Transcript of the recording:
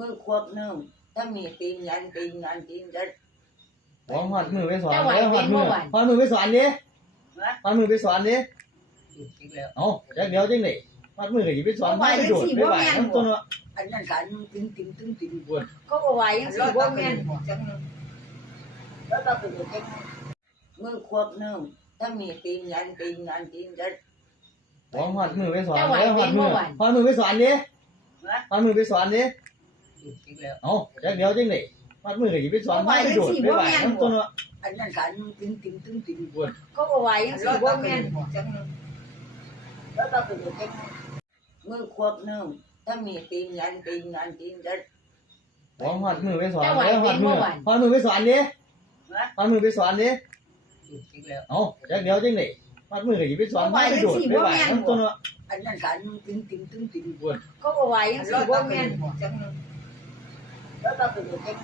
mưa quật nữa ta mì tìm nhanh tìm nhanh tìm chết bỏ hoạt mưa với xoắn đấy hoạt mưa hoạt mưa với xoắn đấy hoạt mưa với xoắn đấy ô chắc béo chứ nè hoạt mưa thì biết xoắn mấy cái đuổi mấy bài anh đang cắn tìm tìm tìm buồn có cái bài anh sẽ bóng men mưa quật nữa ta mì tìm nhanh tìm nhanh tìm chết bỏ hoạt mưa với xoắn đấy hoạt mưa hoạt mưa với xoắn đấy hoạt mưa với xoắn đấy 哦，这苗经理，他们给你别装，没准备完，真的。哎，那啥，你顶顶顶顶过。搞个玩意，你老大面，真的。老大不给钱，没活呢。他没钱，难钱，难钱，这。我发没别装，我发没，发没别装的，发没别装的。哦，这苗经理，他们给你别装，没准备完，真的。哎，那啥，你顶顶顶顶过。搞个玩意，你老大面，真的。不要动不动。